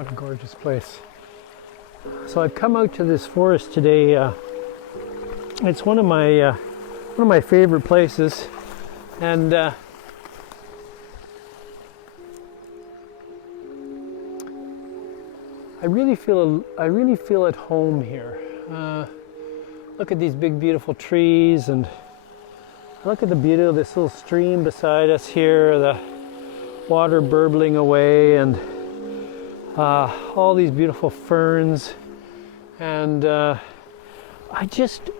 what a gorgeous place. So I've come out to this forest today. It's one of my favorite places, and I really feel at home here. Look at these big beautiful trees, and look at the beauty of this little stream beside us here, the water burbling away, and all these beautiful ferns, and I just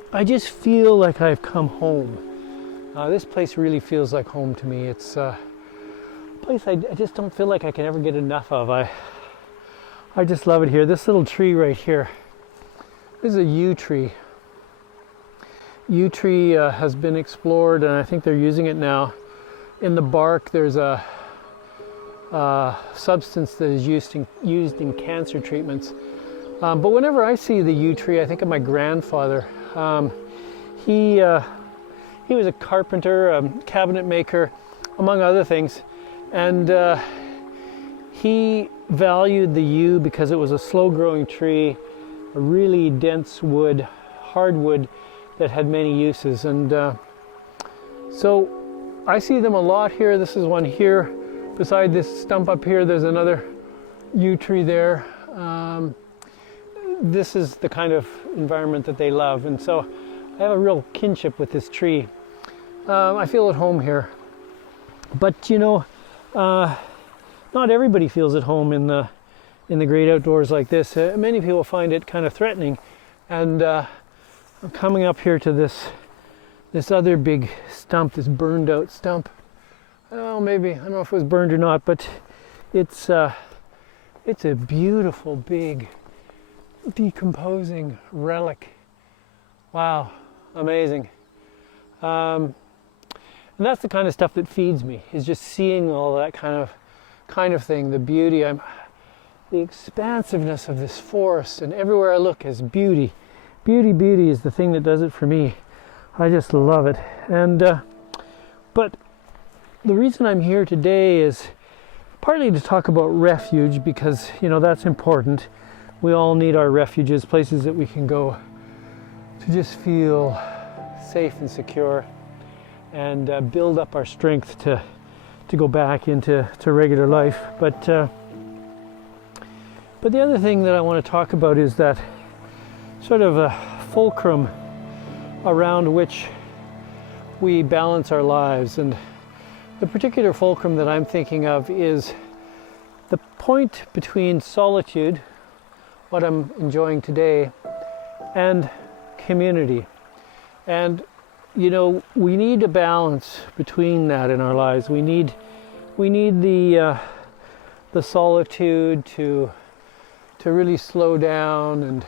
feel like I've come home. This place really feels like home to me. It's a place I just don't feel like I can ever get enough of. I just love it here. This little tree right here, this is a yew tree. Yew tree has been explored, and I think they're using it now. In the bark, there's a substance that is used in cancer treatments. But whenever I see the yew tree, I think of my grandfather. He was a carpenter, a cabinet maker, among other things, and he valued the yew because it was a slow-growing tree, a really dense wood, hardwood that had many uses. And so I see them a lot here. This is one here. Beside this stump up here, there's another yew tree there. This is the kind of environment that they love, and so I have a real kinship with this tree. I feel at home here. But you know, not everybody feels at home in the great outdoors like this. Many people find it kind of threatening, and I'm coming up here to this other big stump, this burned out stump. Oh, maybe, I don't know if it was burned or not, but it's a beautiful, big, decomposing relic. Wow, amazing. And that's the kind of stuff that feeds me, is just seeing all that kind of thing, the beauty. The expansiveness of this forest, and everywhere I look is beauty. Beauty is the thing that does it for me. I just love it. And but the reason I'm here today is partly to talk about refuge, because you know that's important. We all need our refuges, places that we can go to just feel safe and secure, and build up our strength to go back into regular life. But the other thing that I want to talk about is that sort of a fulcrum around which we balance our lives. And the particular fulcrum that I'm thinking of is the point between solitude, what I'm enjoying today, and community. And you know, we need a balance between that in our lives. We need the solitude to really slow down and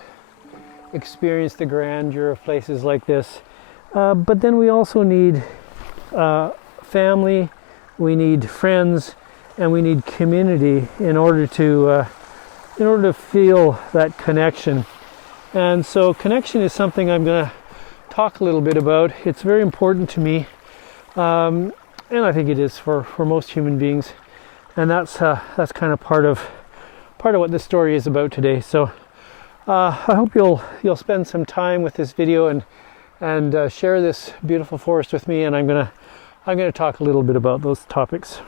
experience the grandeur of places like this. But then we also need family, we need friends, and we need community in order to feel that connection. And so connection is something I'm going to talk a little bit about. It's very important to me, and I think it is for most human beings. And that's kind of part of what this story is about today. So I hope you'll spend some time with this video and share this beautiful forest with me. And I'm gonna talk a little bit about those topics.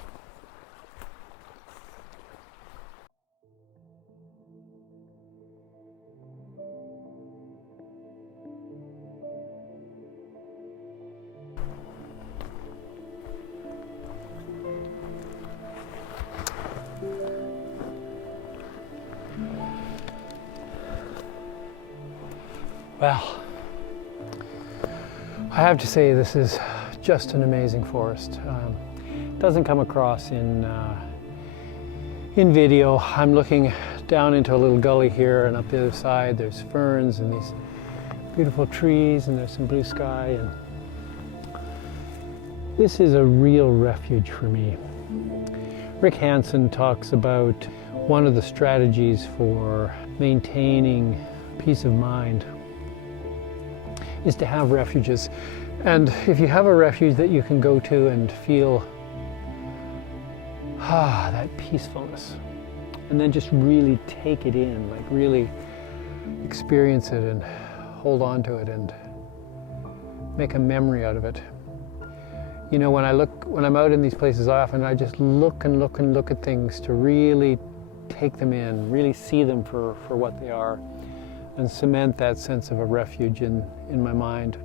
Well, I have to say this is just an amazing forest. It doesn't come across in video. I'm looking down into a little gully here, and up the other side there's ferns and these beautiful trees, and there's some blue sky, and this is a real refuge for me. Rick Hansen talks about one of the strategies for maintaining peace of mind is to have refuges. And if you have a refuge that you can go to and feel that peacefulness and then just really take it in, like really experience it and hold on to it and make a memory out of it. You know, when I'm out in these places often, I just look and look and look at things to really take them in, really see them for what they are, and cement that sense of a refuge in my mind.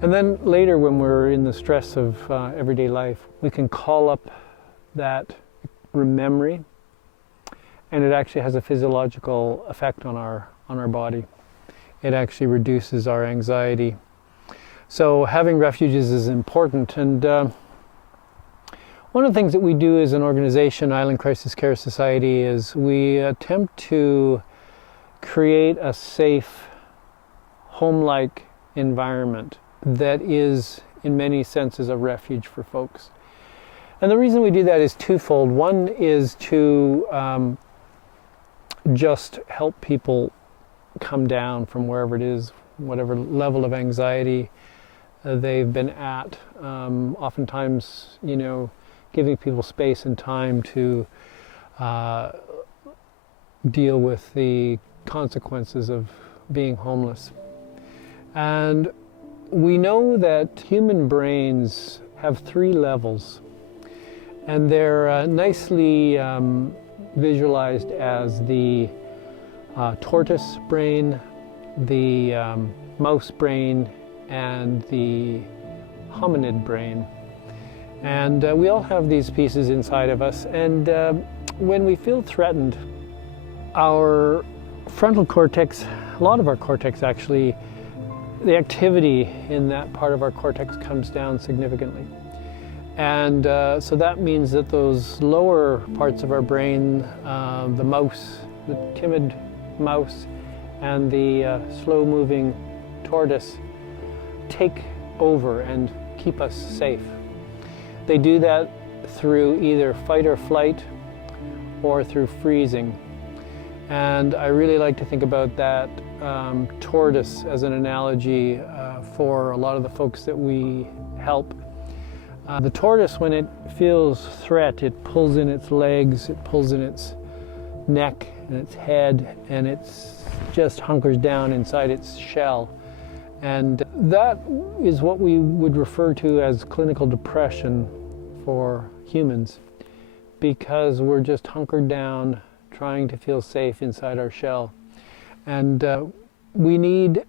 And then later, when we're in the stress of everyday life, we can call up that memory, and it actually has a physiological effect on our body. It actually reduces our anxiety. So having refuges is important, and one of the things that we do as an organization, Island Crisis Care Society, is we attempt to create a safe, home-like environment that is, in many senses, a refuge for folks. And the reason we do that is twofold. One is to just help people come down from wherever it is, whatever level of anxiety they've been at. Oftentimes, you know, giving people space and time to deal with the consequences of being homeless. And we know that human brains have 3 levels, and they're nicely visualized as the tortoise brain, the mouse brain, and the hominid brain. And we all have these pieces inside of us, and when we feel threatened, our frontal cortex, a lot of our cortex actually, the activity in that part of our cortex comes down significantly. And so that means that those lower parts of our brain, the mouse, the timid mouse, and the slow-moving tortoise, take over and keep us safe. They do that through either fight or flight or through freezing. And I really like to think about that tortoise as an analogy for a lot of the folks that we help. The tortoise, when it feels threat, it pulls in its legs, it pulls in its neck and its head, and it just hunkers down inside its shell. And that is what we would refer to as clinical depression for humans, because we're just hunkered down, trying to feel safe inside our shell. And we need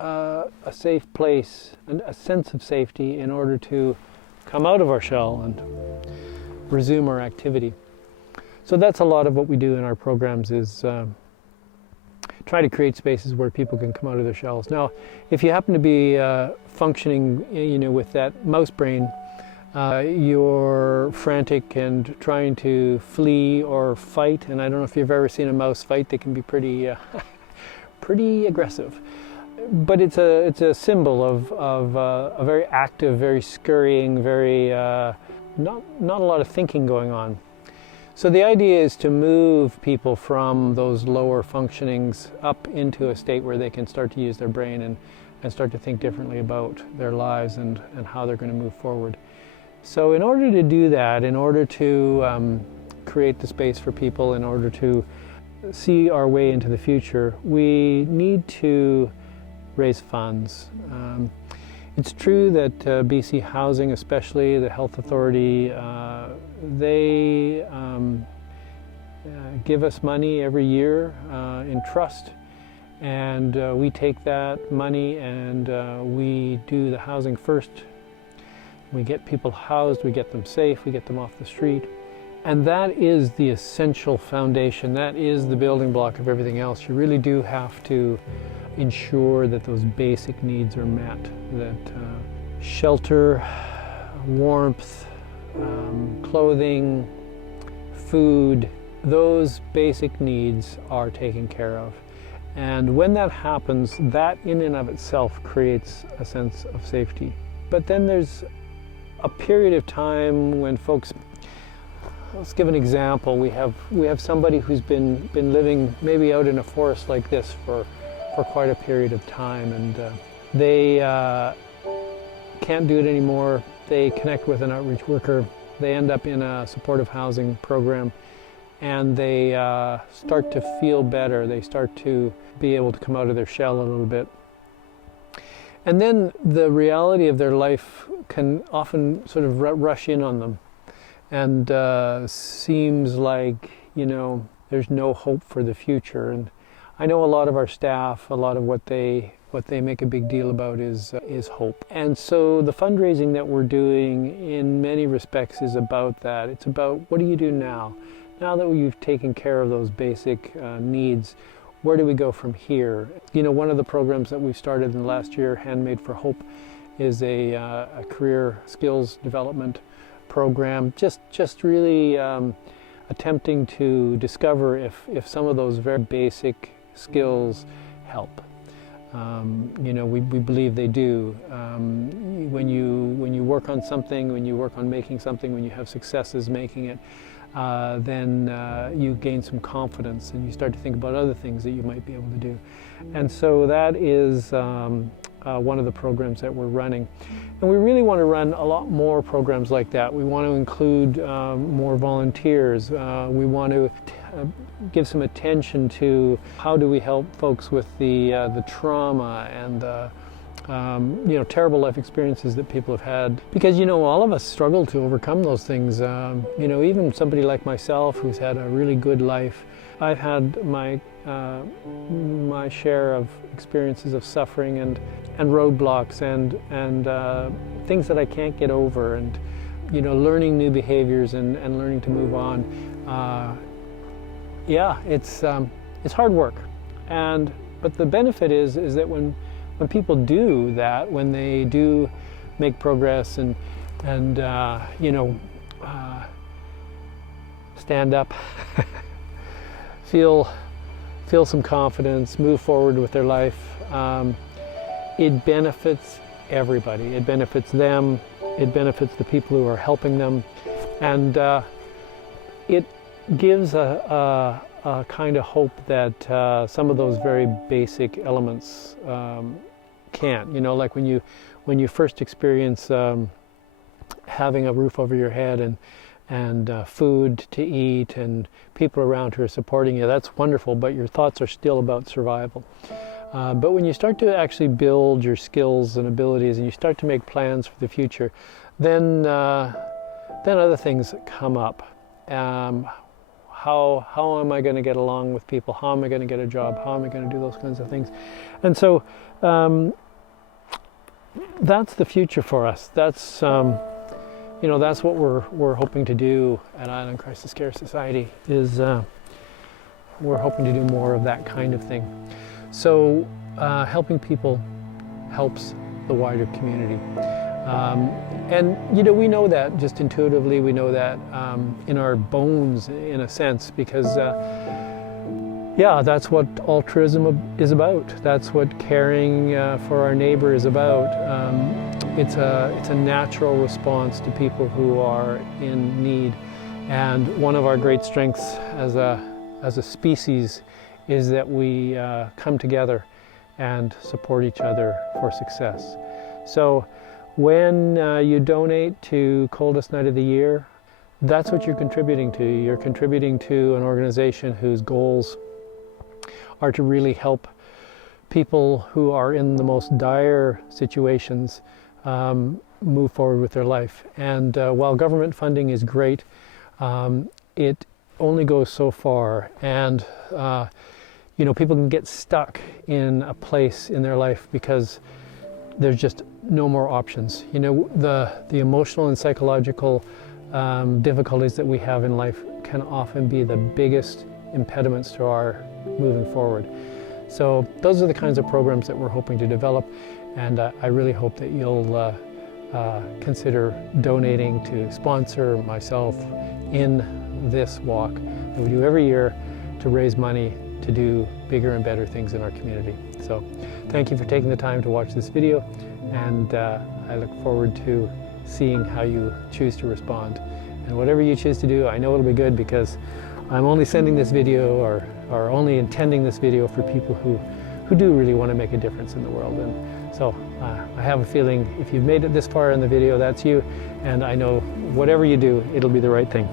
a safe place and a sense of safety in order to come out of our shell and resume our activity. So that's a lot of what we do in our programs, is try to create spaces where people can come out of their shells. Now, if you happen to be functioning, you know, with that mouse brain, you're frantic and trying to flee or fight. And I don't know if you've ever seen a mouse fight. They can be pretty, pretty aggressive. But it's a symbol of a very active, very scurrying, very not a lot of thinking going on. So the idea is to move people from those lower functionings up into a state where they can start to use their brain and start to think differently about their lives and how they're going to move forward. So in order to do that, in order to create the space for people, in order to see our way into the future, we need to raise funds. It's true that BC Housing, especially the Health Authority, they give us money every year in trust, and we take that money and we do the housing first. We get people housed, we get them safe, we get them off the street. And that is the essential foundation, that is the building block of everything else. You really do have to ensure that those basic needs are met, that shelter, warmth, clothing, food, those basic needs are taken care of. And when that happens, that in and of itself creates a sense of safety. But then there's a period of time when folks, let's give an example. We have somebody who's been living maybe out in a forest like this for quite a period of time, and they can't do it anymore. They connect with an outreach worker. They end up in a supportive housing program, and they start to feel better. They start to be able to come out of their shell a little bit. And then the reality of their life can often sort of rush in on them, and seems like, you know, there's no hope for the future. And I know a lot of our staff, a lot of what they make a big deal about is hope. And so the fundraising that we're doing in many respects is about that. It's about, what do you do now? Now that you've taken care of those basic needs, where do we go from here? You know, one of the programs that we've started in the last year, Handmade for Hope, is a career skills development program, just really attempting to discover if some of those very basic skills help. You know, we believe they do. When you work on something, when you work on making something, when you have successes making it, then you gain some confidence and you start to think about other things that you might be able to do. And so that is one of the programs that we're running. And we really want to run a lot more programs like that. We want to include more volunteers. We want to give some attention to how do we help folks with the trauma and you know, terrible life experiences that people have had. Because, you know, all of us struggle to overcome those things. You know, even somebody like myself who's had a really good life, I've had my share of experiences of suffering and roadblocks and things that I can't get over, and, you know, learning new behaviors and learning to move on. Yeah, it's hard work, but the benefit is that when people do that, when they do make progress and you know, stand up, feel some confidence, move forward with their life, it benefits everybody. It benefits them, it benefits the people who are helping them, and it gives a kind of hope that some of those very basic elements can't. You know, like when you first experience having a roof over your head and food to eat and people around who are supporting you, that's wonderful, but your thoughts are still about survival. But when you start to actually build your skills and abilities and you start to make plans for the future, then other things come up. How am I going to get along with people? How am I going to get a job? How am I going to do those kinds of things? And so that's the future for us. That's you know, that's what we're hoping to do at Island Crisis Care Society. Is we're hoping to do more of that kind of thing. So helping people helps the wider community. And, you know, we know that just intuitively. We know that in our bones, in a sense, because yeah, that's what altruism is about. That's what caring for our neighbor is about. It's a natural response to people who are in need. And one of our great strengths as a species is that we come together and support each other for success. So when you donate to Coldest Night of the Year, that's what you're contributing to. You're contributing to an organization whose goals are to really help people who are in the most dire situations move forward with their life. And while government funding is great, it only goes so far. And you know, people can get stuck in a place in their life because there's just no more options. You know, the emotional and psychological difficulties that we have in life can often be the biggest impediments to our moving forward. So those are the kinds of programs that we're hoping to develop, and I really hope that you'll consider donating to sponsor myself in this walk that we do every year to raise money to do bigger and better things in our community. So thank you for taking the time to watch this video, and I look forward to seeing how you choose to respond. And whatever you choose to do, I know it'll be good, because I'm only sending this video or only intending this video for people who do really want to make a difference in the world. And so I have a feeling if you've made it this far in the video, that's you, and I know whatever you do, it'll be the right thing.